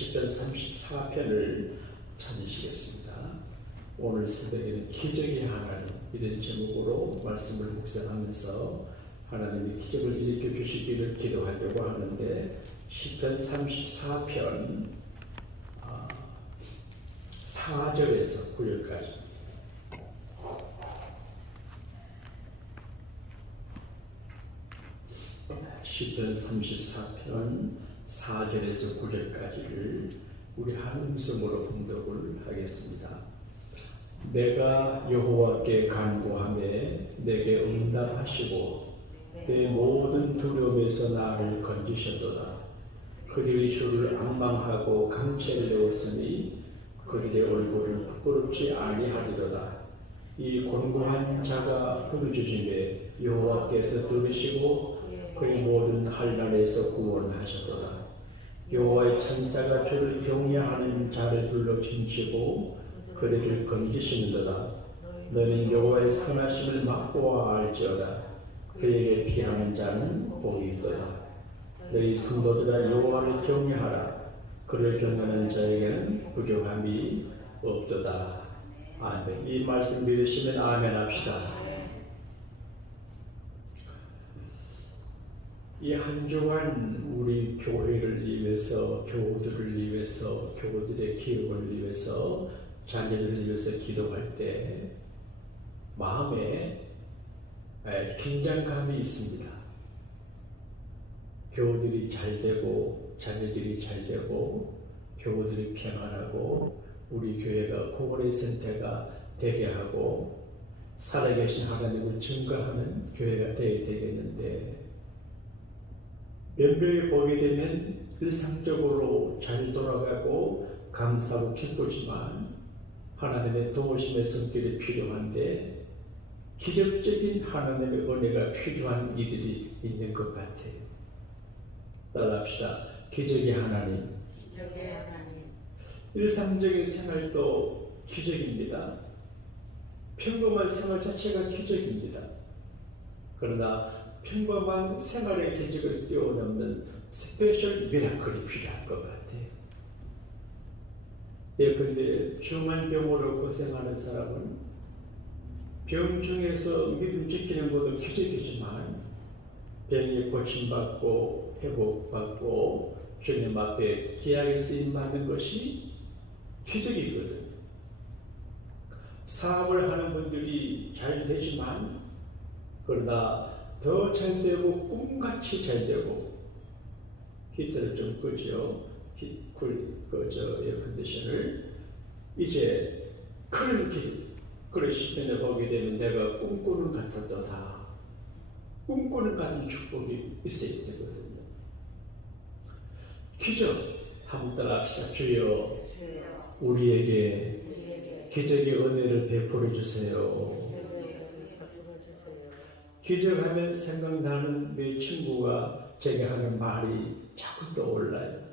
시편 34편을 찾으시겠습니다. 오늘 새벽에는 기적의 하나님 이런 제목으로 말씀을 묵상하면서 하나님이 기적을 일으켜 주시기를 기도하려고 하는데 시편 34편 4절에서 9절까지 시편 34편 4절에서 9절까지를 우리 한 음성으로 봉독을 하겠습니다. 내가 여호와께 간구하매 내게 응답하시고 내 모든 두려움에서 나를 건지셨도다. 그들의 주를 앙망하고 강체를 내었으니 그들의 얼굴은 부끄럽지 아니하리로다. 이 곤고한 자가 부르짖음에 여호와께서 들으시고 그의 모든 환난에서 구원하셨도다. 여호와의 천사가 주를 경외하는 자를 둘러 춤추고 그들을 건지시는도다. 너는 여호와의 선하심을 맛보아 알지어다. 그에게 피하는 자는 복이 있도다. 너희 성도들아 여호와를 경외하라. 그를 경외하는 자에게는 부족함이 없도다. 아멘. 이 말씀 믿으시면 아멘 합시다. 이 한 주간 우리 교회를 위해서, 교우들을 위해서, 교우들의 기업을 위해서, 자녀들을 위해서 기도할 때 마음에 긴장감이 있습니다. 교우들이 잘 되고, 자녀들이 잘 되고, 교우들이 평안하고, 우리 교회가 고골의 선택가 되게 하고, 살아계신 하나님을 증거하는 교회가 되어야 되겠는데, 몇몇이 보게 되면 일상적으로 잘 돌아가고 감사하고 기쁘지만 하나님의 도우심의 손길이 필요한데 기적적인 하나님의 은혜가 필요한 이들이 있는 것 같아요. 따라합시다. 기적의 하나님. 기적의 하나님. 일상적인 생활도 기적입니다. 평범한 생활 자체가 기적입니다. 그러나 평범한 생활의 기적을 뛰어넘는 스페셜 미라클이 필요할 것 같아요. 근데 중한 병으로 고생하는 사람은 병 중에서 믿음 지키는 것도 기적이지만 병이 고침받고 회복받고 주님 앞에 귀하게 쓰임받는 것이 기적이거든요. 사업을 하는 분들이 잘 되지만 그러다 더 잘 되고 꿈같이 잘 되고 히터를 좀 끄죠. 에어컨디션을 이제 그런 시편을 보게 되면 내가 꿈꾸는 같았도다. 꿈꾸는 같은 축복이 있어야 되거든요. 기적 한번 따라합시다. 주여 우리에게 기적의 은혜를 베풀어 주세요. 기적하면 생각나는 내 친구가 제게 하는 말이 자꾸 떠올라요.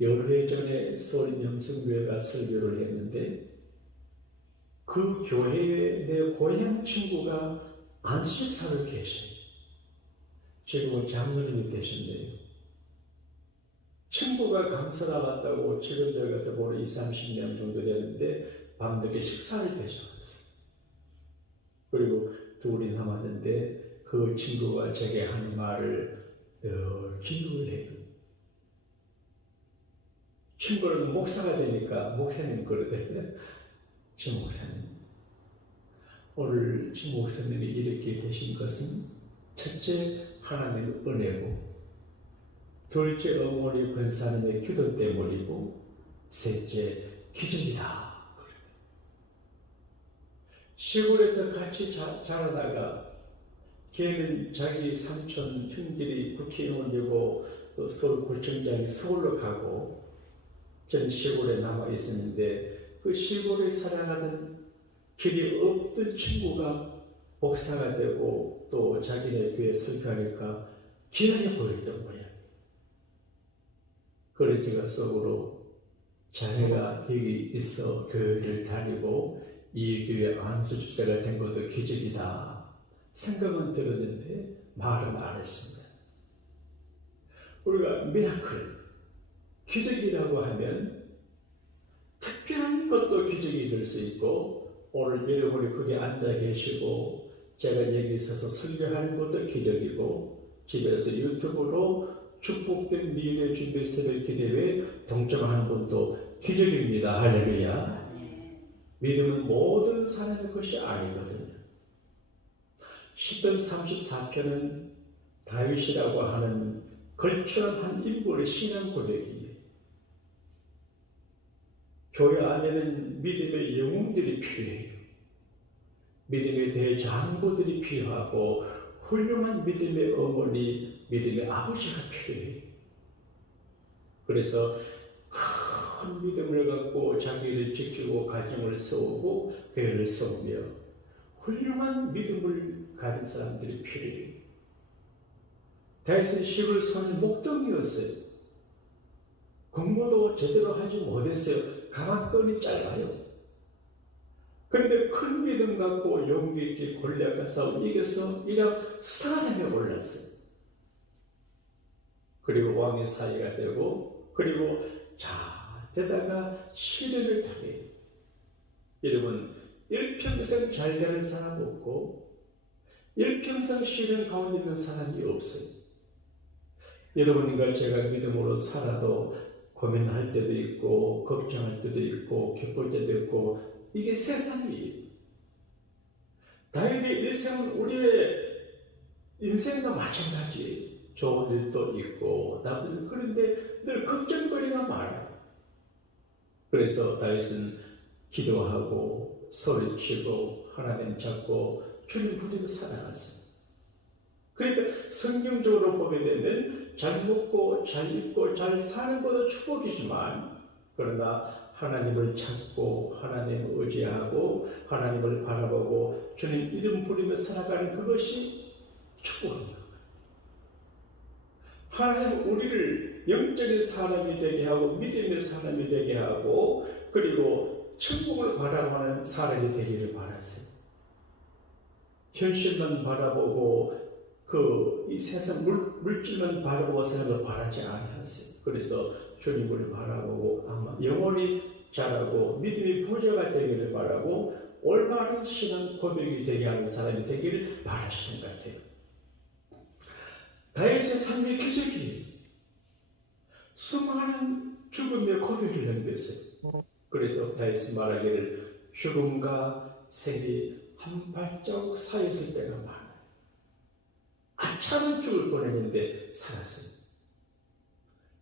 열흘 전에 서울 영성교회가 설교를 했는데 그 교회에 내 고향 친구가 안수집사로 계셔요. 지금은 장로님이 되셨네요. 친구가 강사 나갔다고 지금 들어가다 보니 20-30년 정도 되는데 밤늦게 식사를 되셨어요. 그리고 둘이 남았는데 그 친구가 제게 하는 말을 늘 기억을 해요. 친구는 목사가 되니까 목사님 그러대. 지 목사님. 오늘 지 목사님이 이렇게 되신 것은 첫째 하나님의 은혜고 둘째 어머니 권사님의 기도 때문이고 셋째 기적이다. 시골에서 같이 자라다가 걔는 자기 삼촌 형들이 국회의원이고 또 서울구청장이 서울로 가고 저는 시골에 남아 있었는데 그 시골에 살아가던 길이 없던 친구가 목사가 되고 또 자기네 교회 설교하니까 귀하게 보였던 거야. 그래서 제가 속으로 자네가 여기 있어 교회를 다니고 이 교회 안수집사가 된 것도 기적이다 생각은 들었는데 말은 안 했습니다. 우리가 미라클 기적이라고 하면 특별한 것도 기적이 될 수 있고, 오늘 여러분이 거기 앉아 계시고 제가 여기 있어서 설교하는 것도 기적이고, 집에서 유튜브로 축복된 미래 준비 새벽 기도회에 동참하는 분도 기적입니다. 할렐루야. 믿음은 모든 사람의 것이 아니거든요. 시편 34편은 다윗이라고 하는 걸출한 한 인물의 신앙 고백이에요. 교회 안에는 믿음의 영웅들이 필요해요. 믿음의 대장부들이 필요하고 훌륭한 믿음의 어머니, 믿음의 아버지가 필요해요. 그래서 큰 믿음을 갖고 자기를 지키고 가정을 세우고 교회를 세우며 훌륭한 믿음을 가진 사람들이 필요해요. 다윗은 시골 사는 목동이었어요. 공부도 제대로 하지 못했어요. 가만끈이 짧아요. 그런데 큰 믿음 갖고 용기 있게 골리앗과 싸워 이겨서 이런 스타상에 올랐어요. 그리고 왕의 사이가 되고, 그리고 잘 되다가 시련을 당해요. 여러분, 일평생 잘 되는 사람 없고 일평생 시련 가운데 있는 사람이 없어요. 여러분과 제가 믿음으로 살아도 고민할 때도 있고 걱정할 때도 있고 기쁠 때도 있고, 이게 세상이에요. 다윗의 일생은 우리의 인생과 마찬가지예요. 좋은 일도 있고 나쁜 일, 그런데 늘 걱정거리가 많아요. 그래서 다윗은 기도하고 소리치고 하나님 잡고 주님 부르며 살아갔어요. 그러니까 성경적으로 보게 되면 잘 먹고 잘 입고 잘 사는 것도 축복이지만, 그러나 하나님을 찾고 하나님을 의지하고 하나님을 바라보고 주님 이름 부르며 살아가는 그것이 축복입니다. 하나님 우리를 영적인 사람이 되게 하고 믿음의 사람이 되게 하고, 그리고 천국을 바라보는 사람이 되기를 바라세요. 현실만 바라보고 이 세상 물질만 바라보고 사람을 바라지 않으세요. 그래서 주님을 바라보고 아마 영원히 자라고 믿음의 부자가 되기를 바라고 올바른 신앙 고백이 되게 하는 사람이 되기를 바라시는 것 같아요. 다윗의 삶의 기적이 수많은 죽음의 고비를 넘겼어요. 그래서 다윗이 말하기를 죽음과 생이 한 발자국 사이였을 때가 많아요. 아차는 죽을 뻔했는데 살았어요.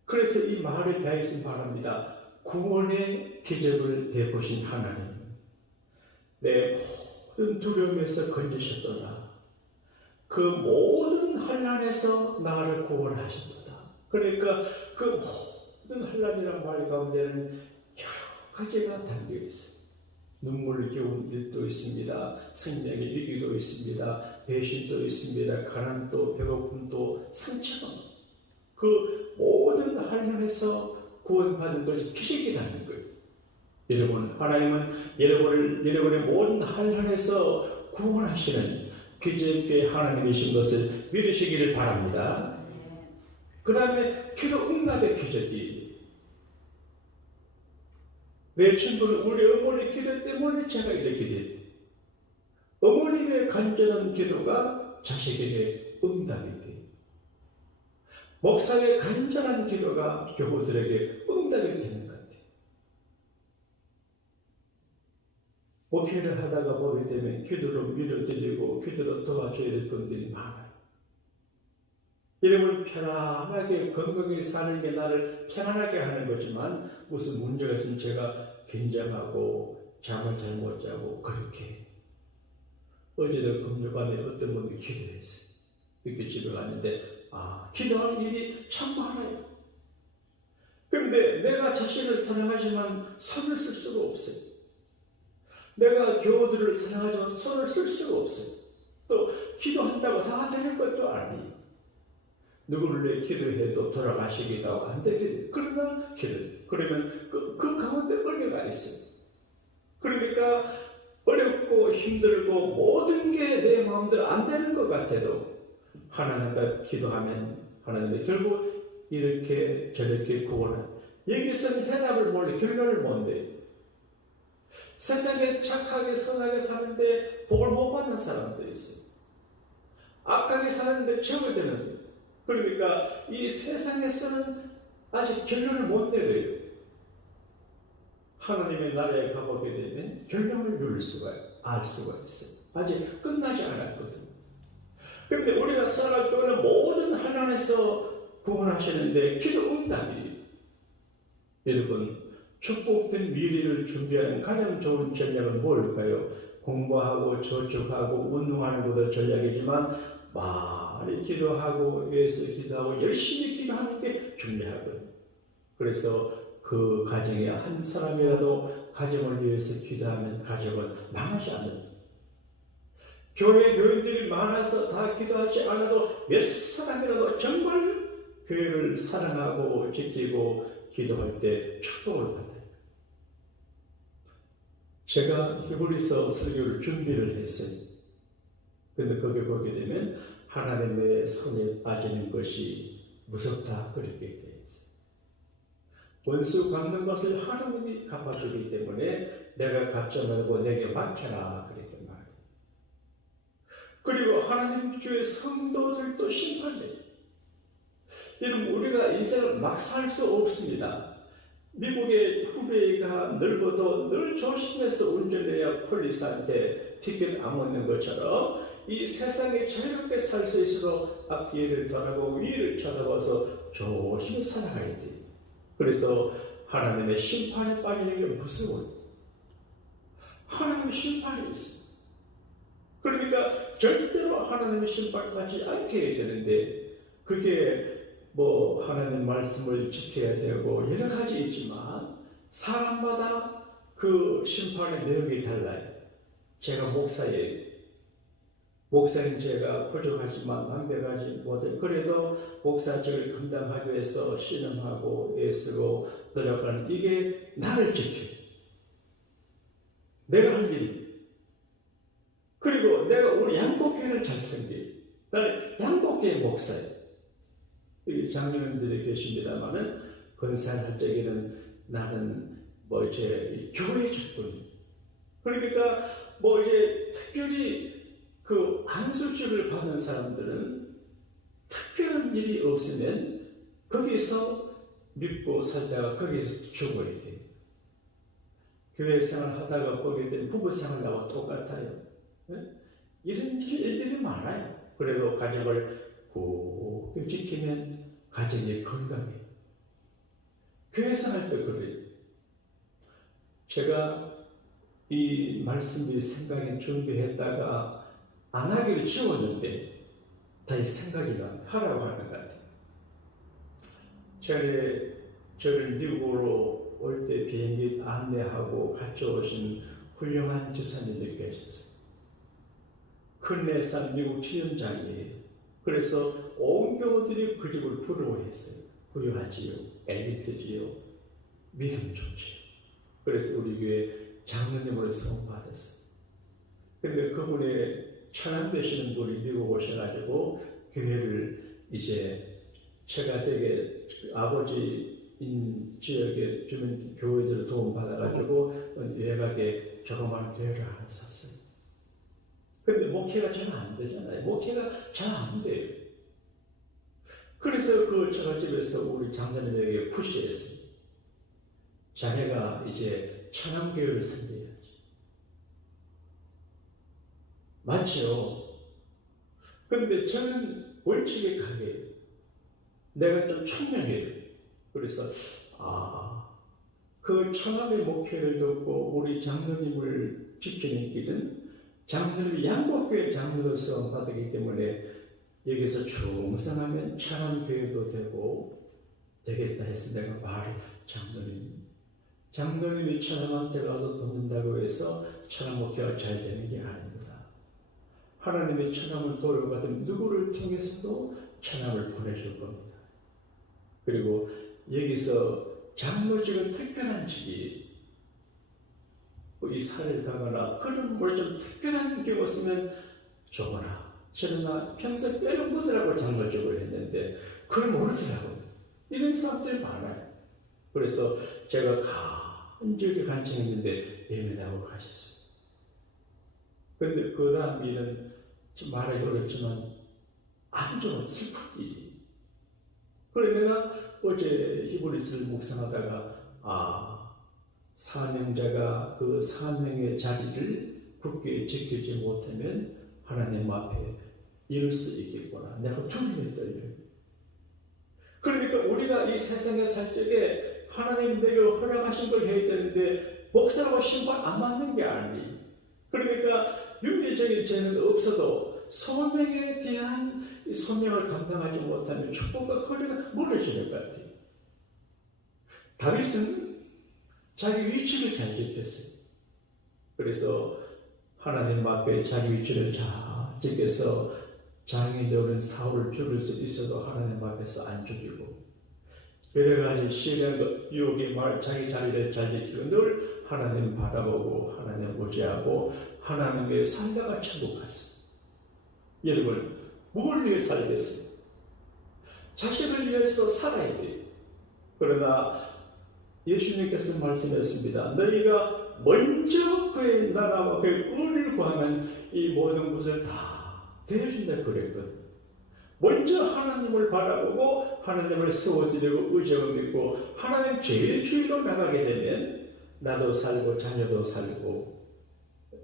그래서 이 말을 다윗은 말합니다. 구원의 기적을 베푸신 하나님, 내 모든 두려움에서 건지셨도다. 그 모든 환난에서 나를 구원하셨도다. 그러니까 그 모든 환난이라는 말 가운데는 여러 가지가 담겨 있어요. 눈물을 겨운 일도 있습니다. 생명의 위기도 있습니다. 배신도 있습니다. 가난도 배고픔도 상처도, 그 모든 환난에서 구원받는 것이 기적이라는 거예요. 여러분, 하나님은 여러분의 모든 환난에서 구원하시는 기적의 하나님이신 것을 믿으시기를 바랍니다. 그 다음에 기도 응답의 기적이, 내 친구는 우리 어머니 기도 때문에 제가 이렇게 됐다. 어머님의 간절한 기도가 자식에게 응답이 돼. 목사의 간절한 기도가 교우들에게 응답이 되는 것 같아요. 목회를 하다가 보게 되면 기도로 밀어드리고 기도로 도와줘야 될 분들이 많아요. 여러분, 편안하게 건강하게 사는 게 나를 편안하게 하는 거지만 무슨 문제가 있으면 제가 긴장하고 잠을 잘 못 자고 그렇게. 어제도 금요반에 어떤 분이 기도했어요. 이렇게 집에 갔는데 기도할 일이 참 많아요. 그런데 내가 자신을 사랑하지만 손을 쓸 수가 없어요. 내가 교우들을 사랑하지만 손을 쓸 수가 없어요. 또 기도한다고 다 되는 것도 아니에요. 누구를 위해 기도해도 돌아가시기도 하고 안 되겠죠. 그러나 그러면 그 가운데 은혜가 있어요. 그러니까 어렵고 힘들고 모든 게 내 마음대로 안 되는 것 같아도 하나님과 기도하면 하나님이 결국 이렇게 저렇게 구원을, 여기서는 해답을 몰래 결론을 못 내. 세상에 착하게 선하게 사는데 복을 못 받는 사람도 있어요. 악하게 사는데 죄가 되는 거예요. 그러니까 이 세상에서는 아직 결론을 못 내려요. 하나님의 나라에 가보게 되면 결론을 알 수가 있어요. 아직 끝나지 않았거든요. 그런데 우리가 살아갈 동안 모든 하나님께서 구원하시는데 기도 응답이, 여러분, 축복된 미래를 준비하는 가장 좋은 전략은 뭘까요? 공부하고 저축하고 운동하는 것도 전략이지만 많이 기도하고 위해서 기도하고 열심히 기도하는 게 중요하거든요. 그래서 그 가정에 한 사람이라도 가정을 위해서 기도하면 가정은 망하지 않는, 교회 교인들이 많아서 다 기도하지 않아도 몇 사람이라도 정말 교회를 사랑하고 지키고 기도할 때 축복을 받아요. 제가 히브리서 설교를 준비를 했어요. 근데 거기 보게 되면 하나님의 손에 빠지는 것이 무섭다 그렇게 되어 있어요. 원수 갚는 것을 하나님이 갚아주기 때문에 내가 갚지 말고 내게 맡겨라 그렇게 말해요. 그리고 하나님 주의 성도들도 심판해요. 여러분, 우리가 인생을 막 살 수 없습니다. 미국의 후베이가 넓어도 늘 조심해서 운전해야 폴리스한테 티켓 안 먹는 것처럼 이 세상에 자유롭게 살 수 있어도 앞뒤를 돌아보고 위를 쳐다봐서 조심히 살아가야 돼요. 그래서 하나님의 심판에 빠지는 게 무서워요. 하나님의 심판이 있어요. 그러니까 절대로 하나님의 심판을 받지 않게 해야 되는데, 그게 뭐 하나님 말씀을 지켜야 되고 여러 가지 있지만 사람마다 그 심판의 내용이 달라요. 제가 목사예요. 목사는 제가 부족하지만 완벽하지 못해. 그래도 목사직을 감당하기 위해서 신음하고 애쓰고 노력하는, 이게 나를 지켜요. 내가 할 일이. 그리고 내가 우리 양복교회를 잘 섬겨요. 나는 양복교회 목사예요. 여기 장로님들이 계십니다만은 건사할 적에는 나는 뭐 이제 교회 직분. 그러니까 뭐 이제 특별히 그 안수주를 받은 사람들은 특별한 일이 없으면 거기서 믿고 살다가 거기서 죽어야 돼요. 교회 생활 하다가 보게 되면 부부 생활하고 똑같아요. 네? 이런 일들이 많아요. 그래도 가정을 꼭 지키면 가정이 건강해요. 교회 생활 때 그래요. 제가 이 말씀을 생각에 준비했다가 안 하기를 지웠는데 다시 생각이 하라고 하는 것 같아요. 저를 미국으로 올 때 비행기 안내하고 같이 오신 훌륭한 집사님들이 계셨어요. 큰내산 미국 지점장이에요. 그래서 온 교우들이 그 집을 부러워했어요. 부유하지요, 엘리트지요, 믿음 좋지요. 그래서 우리 교회 장로님으로 선포받았어요. 근데 그분의 천안 되시는 분이 미국 오셔가지고 교회를 이제 제가 되게 아버지 지역에 주민 교회들 도움 받아가지고 외곽에 조그마한 교회를 하나 샀어요. 근데 목회가 잘 안 되잖아요. 목회가 잘 안 돼요. 그래서 그 처갓집에서 우리 장로님에게 푸시했어요. 자네가 이제 천안교회를 섬겨야지. 맞죠? 근데 저는 원칙에 강해요. 내가 좀 총명해요. 그래서 그 천안의 목회를 듣고 우리 장로님을 지키는 길은 장로님이 양복교회 장로로서 받았기 때문에 여기서 충성하면 천안교회도 되고 되겠다 해서 내가 말을 장로님이 천안한테 가서 돕는다고 해서 천안 목회가 잘 되는 게 아닙니다. 하나님의 천안을 도려받으면 누구를 통해서도 천안을 보내줄 겁니다. 그리고 여기서 장로직은 특별한 직이, 이 산을 가거나 그런 뭐 좀 특별한 게 없으면 좋으나 저는 평생 빼는 분들하고 장로직을 했는데 그걸 모르더라고요. 이런 사람들이 많아요. 그래서 제가 간절히 간청했는데 예매하고 가셨어요. 그런데 그 다음 일은 좀 말하기 어렵지만 아주 좀 슬픈 일이. 그래 내가 어제 히브리서를 묵상하다가 사명자가 그 사명의 자리를 굳게 지키지 못하면 하나님 앞에 이룰 수 있겠구나. 내가 두려움이 떨려요. 그러니까 우리가 이 세상에 살 적에 하나님 내게 허락하신 걸 해야 되는데 목사라고 신발 안 맞는 게 아니. 그러니까 윤리적인 죄는 없어도 소명에 대한 이 소명을 감당하지 못하면 축복과 거리가 멀어지는 것 같아요. 다윗은 자기 위치를 잘 지켰어요. 그래서 하나님 앞에 자기 위치를 잘 지켜서 장이 되는 사울을 죽일 수 있어도 하나님 앞에서 안 죽이고 여러 가지 시련과 유혹의 자기 자리를 잘 지키고 늘 하나님 바라보고 하나님 의지하고 하나님의 살다가 천국 갔어요. 여러분 뭘 위해 살겠어요? 자신을 위해서 살아야 돼요. 그러나 예수님께서 말씀했습니다. 너희가 먼저 그의 나라와 그의 의를 구하면 이 모든 것을 다 되어준다 그랬거든. 먼저 하나님을 바라보고 하나님을 세워드리고 의지하고 믿고 하나님 제일 주위로 나가게 되면 나도 살고 자녀도 살고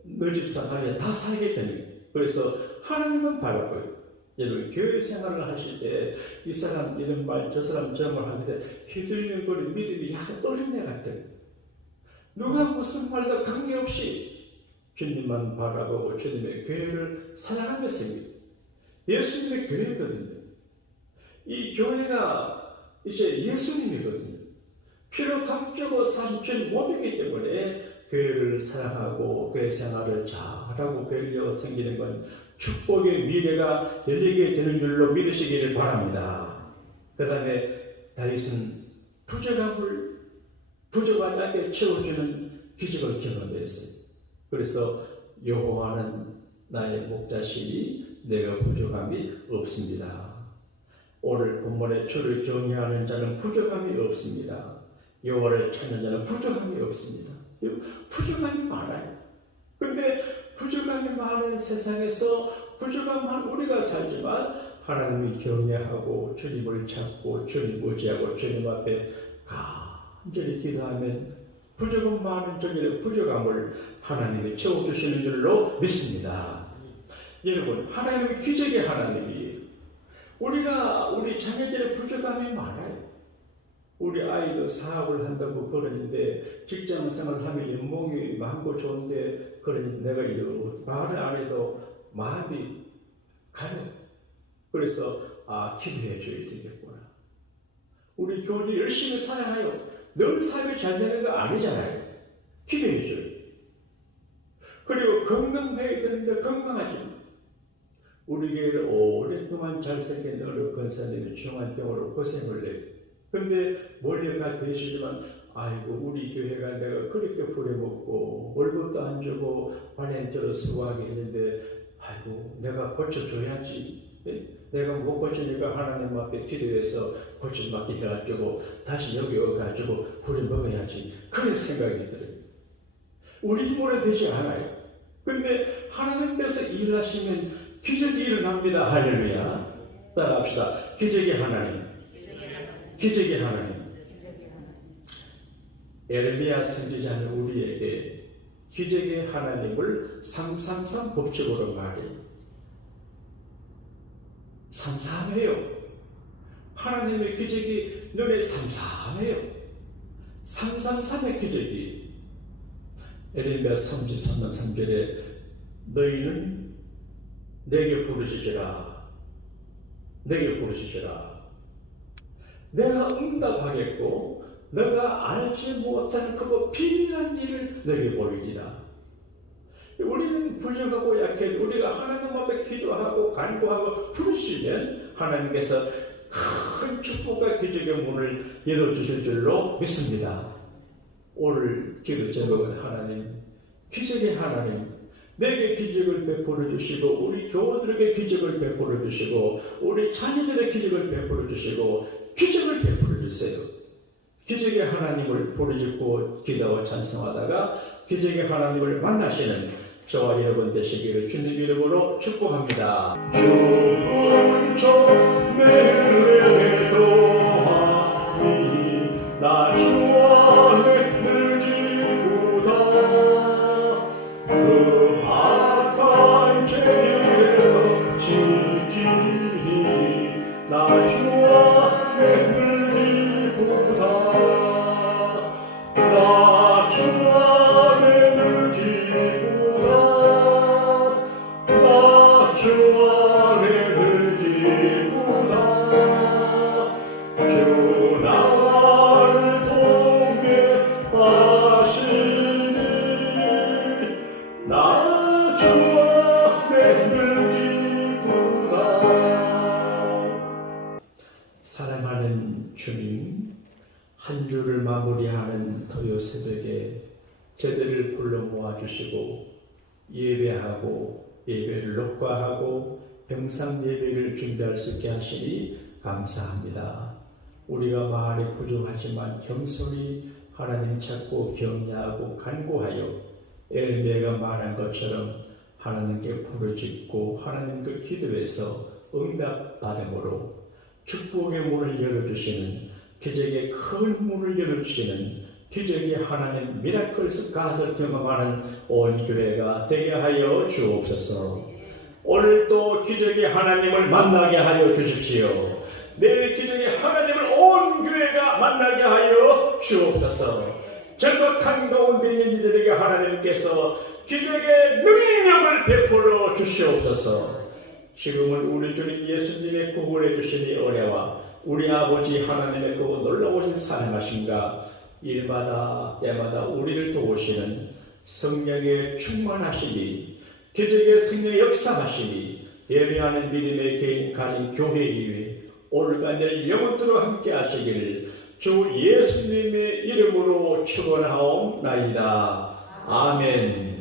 너 집사 가면 다 살게 됩니다. 그래서 하나님은 바라보요. 여러분 교회 생활을 하실 때 이 사람 이런 말 저 사람 저 말 하는데 휘둘리는 거리 믿음이 약간 어린애 같아요. 누가 무슨 말도 관계없이 주님만 바라보고 주님의 교회를 사랑하며 삽니다. 예수님의 교회거든요. 이 교회가 이제 예수님이거든요. 피로 감추고 산 주님 몸이기 때문에 교회를 사랑하고 교회 생활을 잘하고 교회가 생기는 건 축복의 미래가 열리게 되는 줄로 믿으시기를 바랍니다. 그 다음에 다윗은 부족하지 않게 채워주는 기적을 경험했어요. 그래서 여호와는 나의 목자시니 내가 부족함이 없습니다. 오늘 본문의 주를 경외하는 자는 부족함이 없습니다. 여호와를 찾는 자는 부족함이 없습니다. 부족함이 많아요. 근데 부족함이 많은 세상에서 부족함만 우리가 살지만 하나님을 경외하고 주님을 찾고 주님 의지하고 주님 앞에 간절히 기도하면 부족함 많은 저들의 부족함을 하나님이 채워주시는 줄로 믿습니다. 여러분 하나님이 기적의 하나님이에요. 우리 자녀들의 부족함이 많아요. 우리 아이도 사업을 한다고 그러는데 직장 생활을 하면 연봉이 많고 좋은데 그러니 내가 이거 말을 안 해도 마음이 가요. 그래서 기도해 줘야 되겠구나. 우리 교우들이 열심히 사랑하여 늘 사업이 잘 되는 거 아니잖아요. 기도해 줘요. 그리고 건강해야 되는데 건강하지. 우리 교회를 오랫동안 잘생긴 어느 권사님이 중환병으로 고생을 해요. 근데 멀리 가 계시지만 아이고 우리 교회가 내가 그렇게 부려먹고 월급도 안 주고 발렌저로 수고하게 했는데 아이고 내가 고쳐줘야지. 내가 못 고치니까 하나님 앞에 기도해서 고침받게 해가지고 다시 여기 와가지고 부려먹어야지. 그런 생각이 들어요. 우리 힘으로 되지 않아요. 근데 하나님께서 일하시면 기적이 일어납니다. 할렐루야. 따라합시다. 기적의 하나님. 기적의 하나님. 에르미야 선지자는 우리에게 기적의 하나님을 333 법칙으로 말해요. 삼삼해요. 하나님의 기적이 눈에 삼삼해요. 333의 기적이. 에르미야 33장 3절에 너희는 내게 부르시리라. 내게 부르시리라. 내가 응답하겠고 너가 알지 못하는 크고 비밀한 일을 너에게 보이리라. 우리는 부족하고 약해 우리가 하나님 앞에 기도하고 간구하고 부르시면 하나님께서 큰 축복과 기적의 문을 열어주실 줄로 믿습니다. 오늘 기도 제목은 하나님, 기적의 하나님, 내게 기적을 베풀어 주시고 우리 교우들에게 기적을 베풀어 주시고 우리 자녀들의 기적을 베풀어 주시고 기적을 베풀어 주세요. 기적의 하나님을 부르짖고 기도하고 찬송하다가 기적의 하나님을 만나시는 저와 여러분 되시기를 주님 이름으로 축복합니다. 주은 내게 도하니 나 주 안에 늘 기쁘다. 그 악한 죄에서 지키니 나 주 안에 늘 기쁘다. 나 주 안에 늘 기쁘다. 나 주 안에 늘 기쁘다. 주 나를 동행하시니 나 주 안에 늘 기쁘다. 사랑하는 주님, 한 주를 마무리하는 토요 새벽에 저들을 불러 모아주시고 예배하고 예배를 녹화하고 영상 예배를 준비할 수 있게 하시니 감사합니다. 우리가 말이 부족하지만 겸손히 하나님 찾고 격려하고 간구하여 에르미야가 말한 것처럼 하나님께 부르짖고 하나님께 기도해서 응답받음으로 축복의 문을 열어주시는 기적의 큰 문을 열어주시는 기적의 하나님 미라클스 갓을 경험하는 온 교회가 되게 하여 주옵소서. 오늘도 기적의 하나님을 만나게 하여 주십시오. 내일 기적의 하나님을 온 교회가 만나게 하여 주옵소서. 절박한 가운데 있는 이들에게 하나님께서 기적의 능력을 베풀어 주시옵소서. 지금은 우리 주님 예수님의 구원해 주시니 은혜와 우리 아버지 하나님의 그 놀라우신 사랑하심과 일마다 때마다 우리를 도우시는 성령의 충만하시니 기적의 성령의 역사하시니 예배하는 믿음의 개인 가진 교회 이외 오늘과 내일 영원토록 함께 하시기를 주 예수님의 이름으로 축원하옵나이다. 아멘.